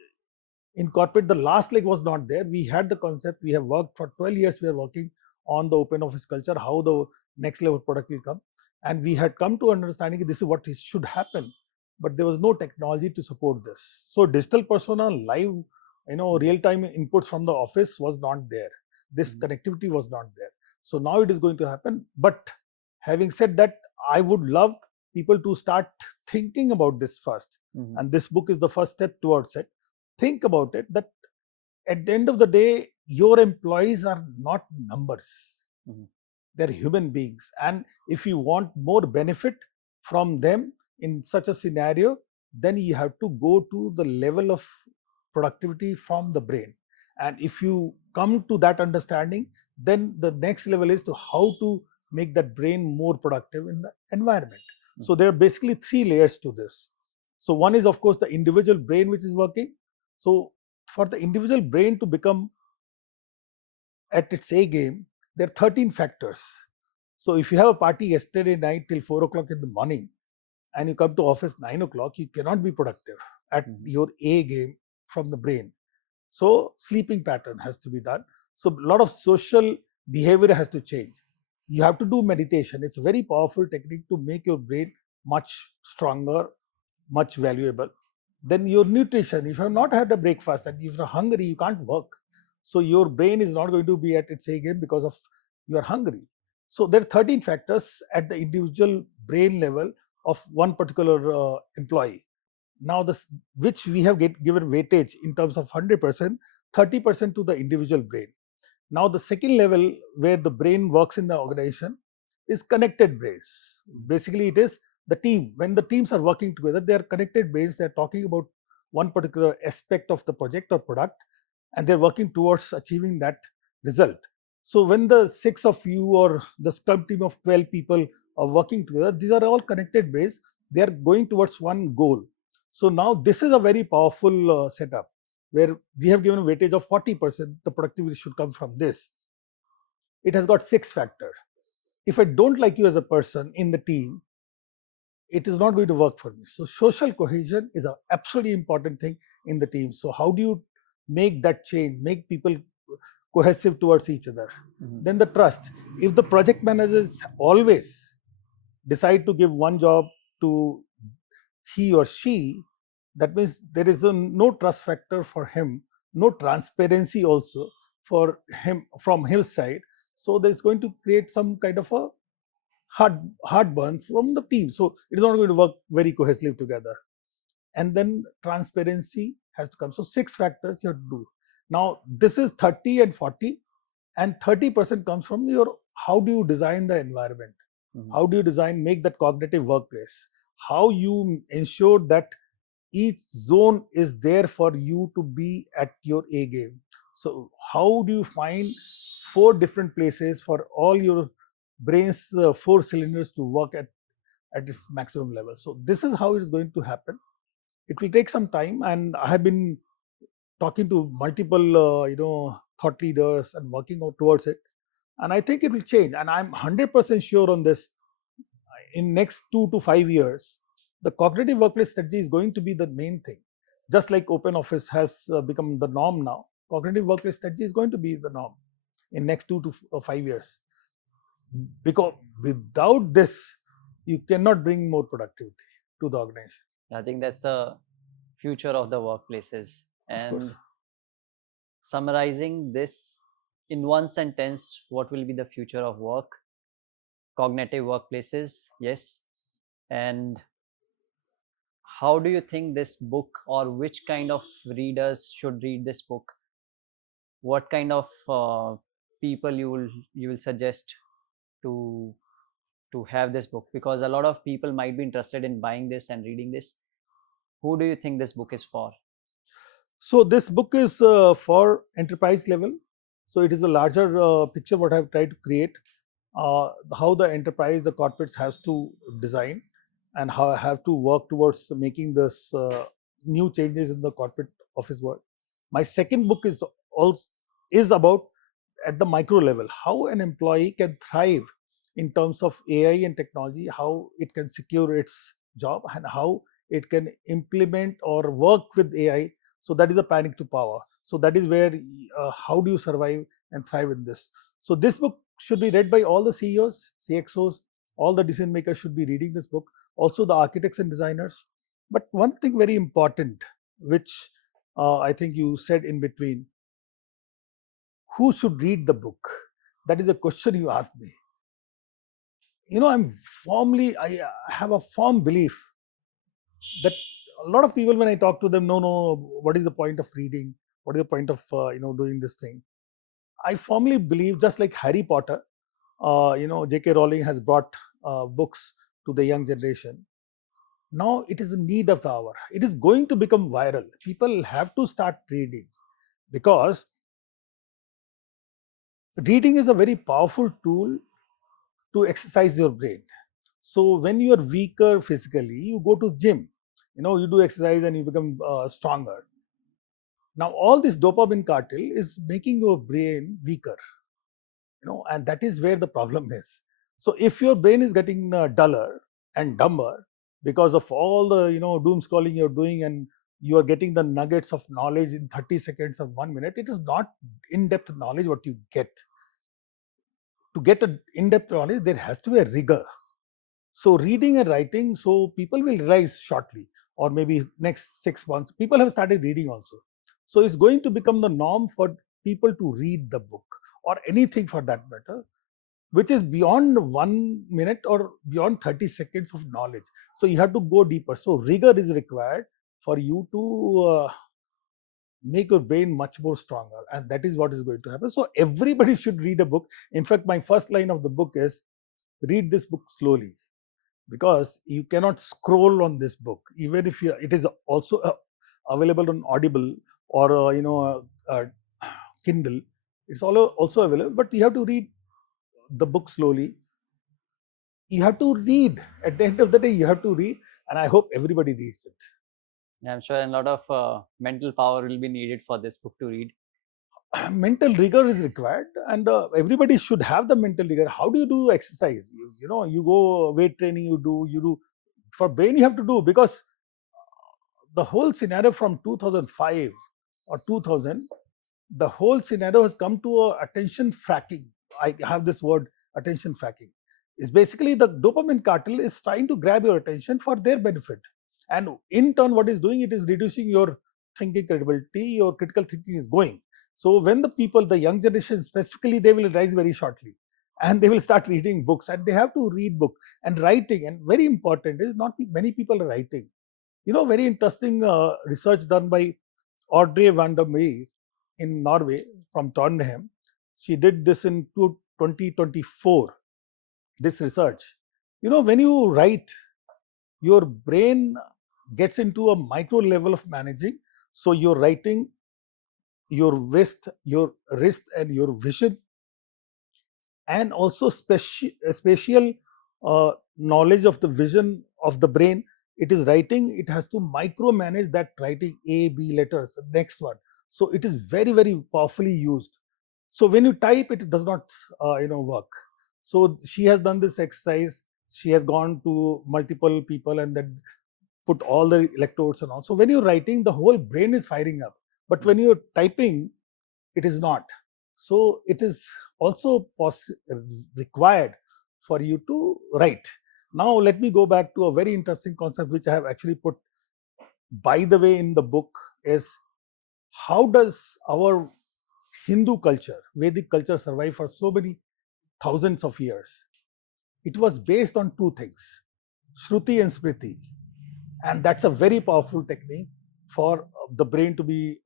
incorporate. The last leg was not there. We had the concept. We have worked for 12 years. We are working on the open office culture, how the next level product will come. And we had come to understanding this is what should happen. But there was no technology to support this. So digital persona, live, real-time inputs from the office was not there. This connectivity was not there. So now it is going to happen. But having said that, I would love people to start thinking about this first. And this book is the first step towards it. Think about it, that at the end of the day, your employees are not numbers. They're human beings. And if you want more benefit from them in such a scenario, then you have to go to the level of productivity from the brain. And if you come to that understanding, then the next level is to how to make that brain more productive in the environment. So there are basically 3 layers to this. So one is, of course, the individual brain which is working. So for the individual brain to become at its A game, there are 13 factors. So if you have a party yesterday night till 4 o'clock in the morning and you come to office 9 o'clock, you cannot be productive at your A game from the brain. So sleeping pattern has to be done. So a lot of social behavior has to change. You have to do meditation. It's a very powerful technique to make your brain much stronger, much valuable. Then your nutrition. If you have not had a breakfast and if you're hungry, you can't work. So your brain is not going to be at its A game because of you are hungry. So there are 13 factors at the individual brain level of one particular employee. Now this, which we have given weightage in terms of 100%, 30% to the individual brain. Now the second level where the brain works in the organization is connected brains. Basically it is the team. When the teams are working together, they are connected brains. They are talking about one particular aspect of the project or product, and they're working towards achieving that result. So when the 6 of you or the scrum team of 12 people are working together, these are all connected brains. They are going towards one goal. So now this is a very powerful setup where we have given a weightage of 40%. The productivity should come from this. It has got 6 factors. If I don't like you as a person in the team, it is not going to work for me. So social cohesion is an absolutely important thing in the team. So how do you make that change, make people cohesive towards each other? Then the trust. If the project managers always decide to give one job to he or she, that means there is no trust factor for him, no transparency also for him from his side. So there's going to create some kind of a heartburn from the team. So it is not going to work very cohesively together. And then transparency has to come. So 6 factors you have to do. Now this is 30 and 40, and 30% comes from your how do you design the environment, how do you make that cognitive workplace, how you ensure that each zone is there for you to be at your A game. So how do you find 4 different places for all your brain's 4 cylinders to work at its maximum level? So this is how it is going to happen. It will take some time, and I have been talking to multiple thought leaders and working out towards it, and I think it will change, and I'm 100% sure on this. In next 2 to 5 years, the cognitive workplace strategy is going to be the main thing. Just like open office has become the norm now, cognitive workplace strategy is going to be the norm in next 2 to 5 years, because without this you cannot bring more productivity to the organization. I think that's the future of the workplaces. And summarizing this in one sentence, what will be the future of work? Cognitive workplaces, yes. And how do you think this book, or which kind of readers should read this book? What kind of people you will suggest to to have this book? Because a lot of people might be interested in buying this and reading this. Who do you think this book is for? So this book is for enterprise level. So it is a larger picture what I've tried to create, how the enterprise, the corporates has to design and how have to work towards making this new changes in the corporate office world. My second book is also is about at the micro level how an employee can thrive in terms of AI and technology, how it can secure its job and how it can implement or work with AI. So that is a panic to power. So that is where how do you survive and thrive in this. So this book should be read by all the CEOs, CXOs, all the decision makers should be reading this book, also the architects and designers. But one thing very important, which I think you said in between, who should read the book? That is a question you asked me. I have a firm belief that a lot of people, when I talk to them, no, what is the point of reading? What is the point of doing this thing? I firmly believe, just like Harry Potter, J.K. Rowling has brought books to the young generation. Now it is a need of the hour. It is going to become viral. People have to start reading because reading is a very powerful tool to exercise your brain. So when you are weaker physically, you go to gym. You do exercise and you become stronger. Now all this dopamine cartel is making your brain weaker. And that is where the problem is. So if your brain is getting duller and dumber because of all the doom scrolling you're doing, and you are getting the nuggets of knowledge in 30 seconds or 1 minute, it is not in-depth knowledge what you get. To get an in-depth knowledge, there has to be a rigor. So reading and writing, so people will rise shortly, or maybe next 6 months people have started reading also. So it's going to become the norm for people to read the book or anything for that matter, which is beyond 1 minute or beyond 30 seconds of knowledge. So you have to go deeper. So rigor is required for you to make your brain much more stronger, and that is what is going to happen. So everybody should read a book. In fact, my first line of the book is, read this book slowly, because you cannot scroll on this book. Even if it is also available on Audible or Kindle, it's also available, but you have to read the book slowly. You have to read. At the end of the day, you have to read, and I hope everybody reads it. I'm sure a lot of mental power will be needed for this book to read. Mental rigor is required, and everybody should have the mental rigor. How do you do exercise? You go weight training, you do for brain, you have to do, because the whole scenario from 2005 or 2000, the whole scenario has come to a attention fracking. I have this word, attention fracking. Is basically the dopamine cartel is trying to grab your attention for their benefit, and in turn what is doing, it is reducing your thinking credibility. Your critical thinking is going. So when the people, the young generation specifically, they will rise very shortly, and they will start reading books, and they have to read book and writing. And very important is, not many people are writing. Very interesting research done by Audrey van der Meer in Norway, from Trondheim. She did this in 2024, this research. When you write, your brain gets into a micro level of managing. So your writing, your wrist and your vision, and also spatial knowledge of the vision of the brain. It is writing, it has to micromanage that writing, A, B letters, next one. So it is very, very powerfully used. So when you type, it does not work. So she has done this exercise. She has gone to multiple people and then put all the electrodes and all. So when you're writing, the whole brain is firing up. But when you're typing, it is not. So it is also required for you to write. Now let me go back to a very interesting concept which I have actually put, by the way, in the book, is how does our Hindu culture, Vedic culture, survive for so many thousands of years? It was based on two things, Shruti and Smriti. And that's a very powerful technique for the brain to be,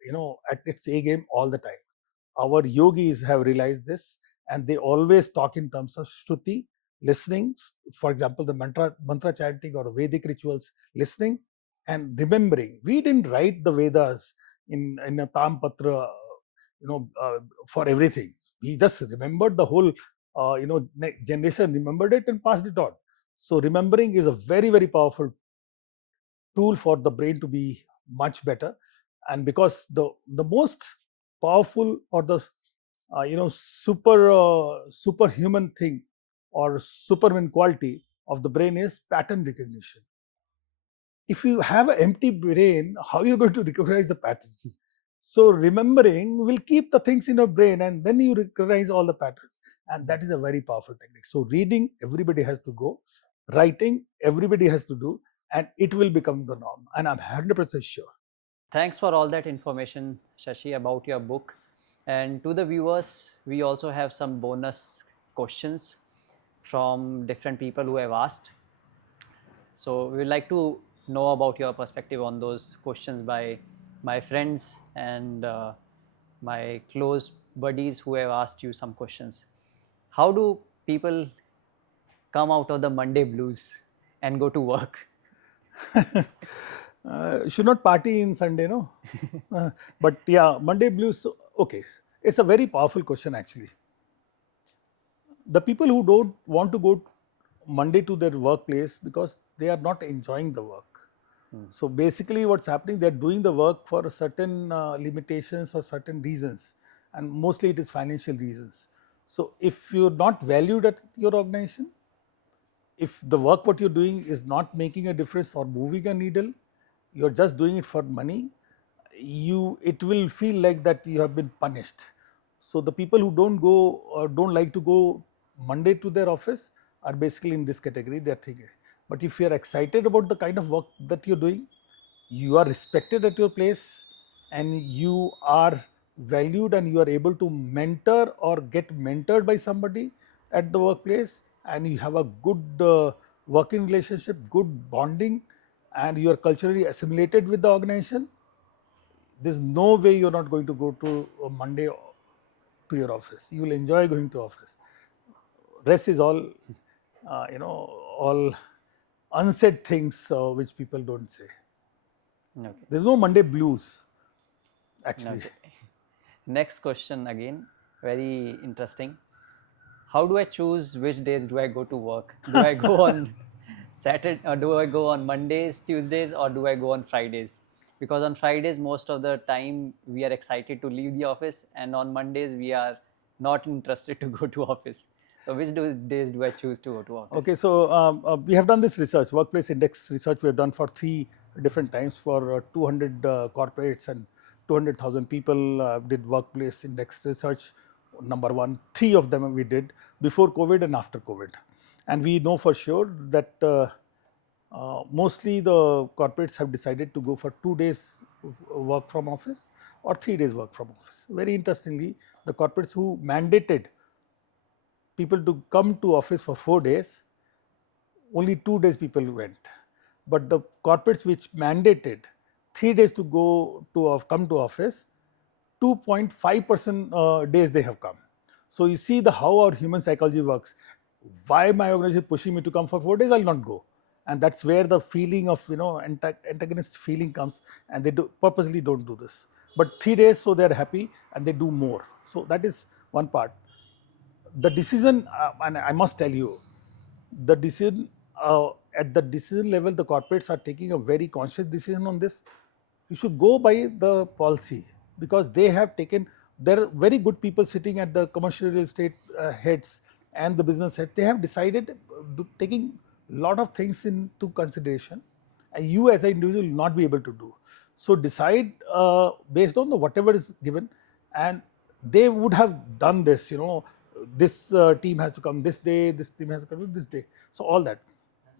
at its A game all the time. Our yogis have realized this, and they always talk in terms of Shruti, listening, for example, the mantra chanting or Vedic rituals, listening and remembering. We didn't write the Vedas in a Tampatra, for everything. We just remembered the whole, generation remembered it and passed it on. So remembering is a very, very powerful tool for the brain to be much better. And because the most powerful or the superhuman thing or superman quality of the brain is pattern recognition. If you have an empty brain, how are you going to recognize the patterns? So remembering will keep the things in your brain, and then you recognize all the patterns, and that is a very powerful technique. So reading, everybody has to go. Writing, everybody has to do, and it will become the norm, and I'm 100% sure. Thanks for all that information, Shashi, about your book. And to the viewers, we also have some bonus questions from different people who have asked. So we would like to know about your perspective on those questions by my friends and my close buddies who have asked you some questions. How do people come out of the Monday blues and go to work? Should not party in Sunday, no? But yeah, Monday blues. Okay, it's a very powerful question actually. The people who don't want to go Monday to their workplace because they are not enjoying the work. So basically, what's happening? They're doing the work for certain limitations or certain reasons, and mostly it is financial reasons. So if you're not valued at your organization, if the work what you're doing is not making a difference or moving a needle, you're just doing it for money, it will feel like that you have been punished. So the people who don't go or don't like to go Monday to their office are basically in this category. They're thinking. But if you're excited about the kind of work that you're doing, you are respected at your place, and you are valued, and you are able to mentor or get mentored by somebody at the workplace, and you have a good working relationship, good bonding, and you are culturally assimilated with the organization, there's no way you're not going to go to a Monday to your office. You will enjoy going to office. Rest is all, all unsaid things which people don't say. Okay. There's no Monday blues, actually. Okay. Next question again, very interesting. How do I choose which days do I go to work? Do I go on Saturday, or do I go on Mondays, Tuesdays, or do I go on Fridays? Because on Fridays, most of the time we are excited to leave the office, and on Mondays we are not interested to go to office. So which days do I choose to go to office? Okay, so we have done this research, workplace index research. We have done for 3 different times for 200 corporates and 200,000 people. Did workplace index research. Number one, 3 of them we did before COVID and after COVID, and we know for sure that mostly the corporates have decided to go for 2 days work from office or 3 days work from office. Very interestingly, the corporates who mandated people to come to office for 4 days, only 2 days people went. But the corporates which mandated 3 days to go to come to office, 2.5% days they have come. So you see how our human psychology works. Why my organization is pushing me to come for 4 days? I'll not go. And that's where the feeling of antagonist feeling comes, and they purposely don't do this. But 3 days, so they're happy and they do more. So that is one part. The decision, and I must tell you, the decision at the decision level, the corporates are taking a very conscious decision on this. You should go by the policy, because they have taken. There are very good people sitting at the commercial real estate heads and the business head. They have decided taking a lot of things into consideration, and you as an individual will not be able to do. So decide based on the whatever is given, and they would have done this. This team has to come this day, this team has to come this day. So all that.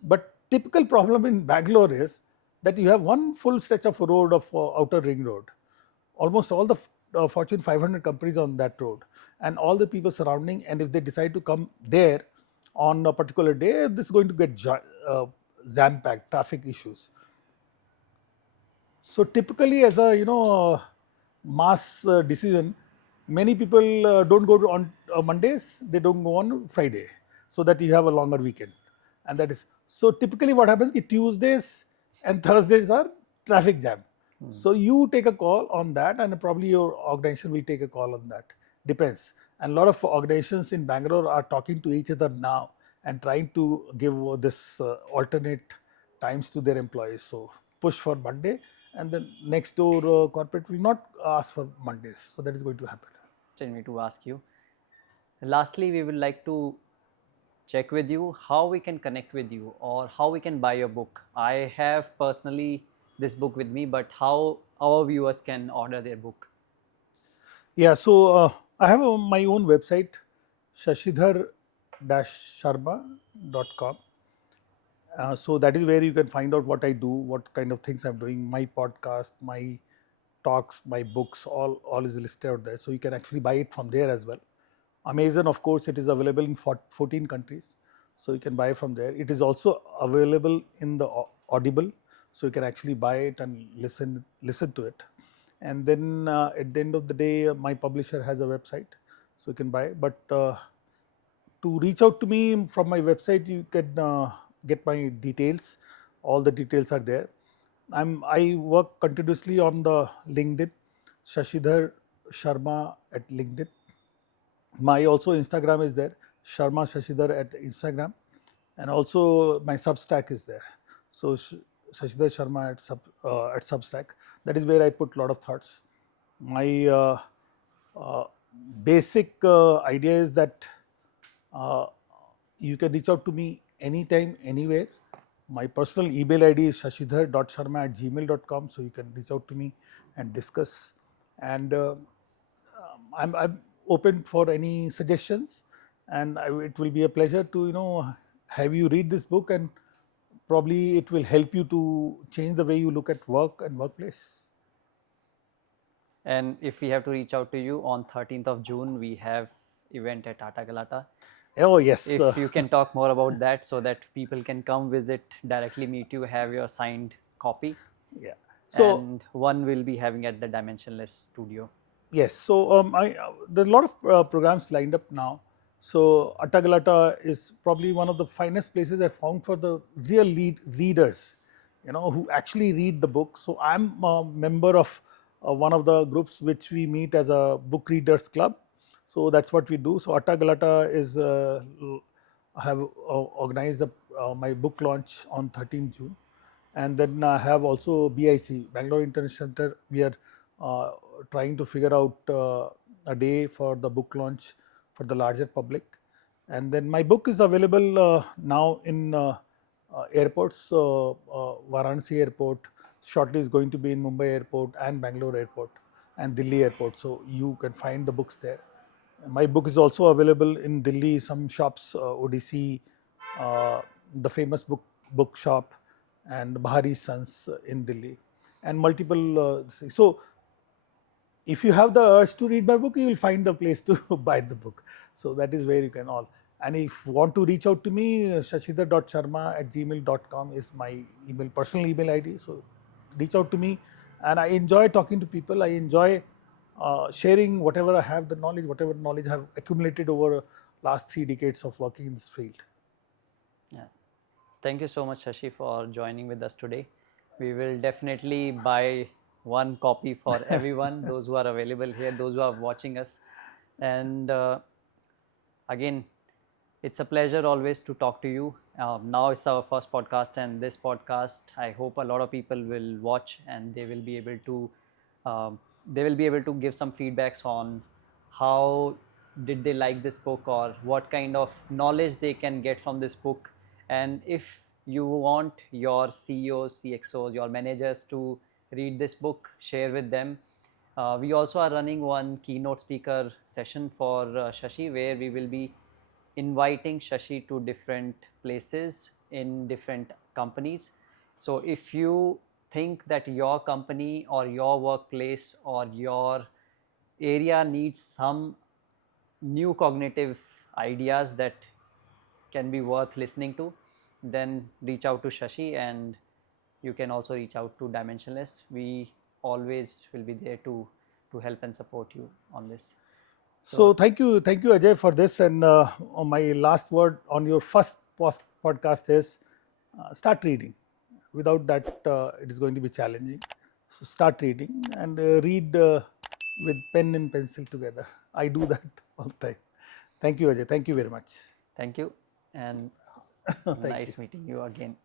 But typical problem in Bangalore is that you have one full stretch of road of outer ring road. Almost all the Fortune 500 companies on that road, and all the people surrounding. And if they decide to come there on a particular day, this is going to get jam packed, traffic issues. So typically, as a mass decision, Many people don't go on Mondays, they don't go on Friday, so that you have a longer weekend. And that is so typically what happens is Tuesdays and Thursdays are traffic jam. So you take a call on that, and probably your organization will take a call on that. Depends. And a lot of organizations in Bangalore are talking to each other now and trying to give this alternate times to their employees. So push for Monday, and then next door corporate will not ask for Mondays. So that is going to happen. Me to ask you. Lastly, we would like to check with you how we can connect with you or how we can buy your book. I have personally this book with me, but how our viewers can order their book. Yeah, so I have my own website, shashidhar-sharma.com. So that is where you can find out what I do, what kind of things I'm doing, my podcast, my talks, my books, all is listed out there. So you can actually buy it from there as well. Amazon, of course, it is available in 14 countries, so you can buy from there. It is also available in the Audible, so you can actually buy it and listen to it. And then at the end of the day, my publisher has a website, so you can buy. But to reach out to me from my website, you can get my details. All the details are there. I work continuously on the LinkedIn, Shashidhar Sharma at LinkedIn. My also Instagram is there, Sharma Shashidhar at Instagram, and also my Substack is there. So Shashidhar Sharma at Substack. That is where I put a lot of thoughts. My uh, basic idea is that uh, you can reach out to me anytime, anywhere. My personal email ID is shashidhar.sharma@gmail.com, so you can reach out to me and discuss. And I'm open for any suggestions, and it will be a pleasure to have you read this book, and probably it will help you to change the way you look at work and workplace. And if we have to reach out to you on 13th of June, we have event at Tata Galata. Oh yes, If you can talk more about that so that people can come visit, directly meet you, have your signed copy. yeah. So And one will be having at the Dimensionless studio. yes, so there are a lot of programs lined up now. So Attagalata is probably one of the finest places I found for the real readers, who actually read the book. So I'm a member of one of the groups which we meet as a book readers club. So that's what we do. So Attagalata is I have organized my book launch on 13th June. And then I have also BIC, Bangalore International Center. We are uh, trying to figure out a day for the book launch for the larger public. And then my book is available now in airports. Varanasi Airport shortly is going to be in Mumbai Airport and Bangalore Airport and Delhi Airport. So you can find the books there. My book is also available in Delhi, some shops, ODC, uh, the famous bookshop, and Bahari Sons in Delhi, and multiple. So, if you have the urge to read my book, you will find the place to buy the book. So that is where you can all. And if you want to reach out to me, shashidhar.sharma@gmail.com is my personal email ID. So reach out to me, and I enjoy talking to people. I enjoy sharing whatever I have, the knowledge, whatever knowledge I have accumulated over last 3 decades of working in this field. Yeah. Thank you so much, Shashi, for joining with us today. We will definitely buy one copy for everyone, those who are available here, those who are watching us. And again, it's a pleasure always to talk to you. Now it's our first podcast, and this podcast, I hope a lot of people will watch and they will be able to give some feedbacks on how did they like this book or what kind of knowledge they can get from this book. And if you want your CEOs, CXOs, your managers to read this book, share with them. We also are running one keynote speaker session for Shashi, where we will be inviting Shashi to different places in different companies. So if you think that your company or your workplace or your area needs some new cognitive ideas that can be worth listening to, then reach out to Shashi, and you can also reach out to Dimensionless. We always will be there to help and support you on this. So thank you, Ajay, for this. And my last word on your first podcast is start reading. Without that, it is going to be challenging. So start reading and read with pen and pencil together. I do that all the time. Thank you, Ajay. Thank you very much. Thank you, and Thank you. nice meeting you again.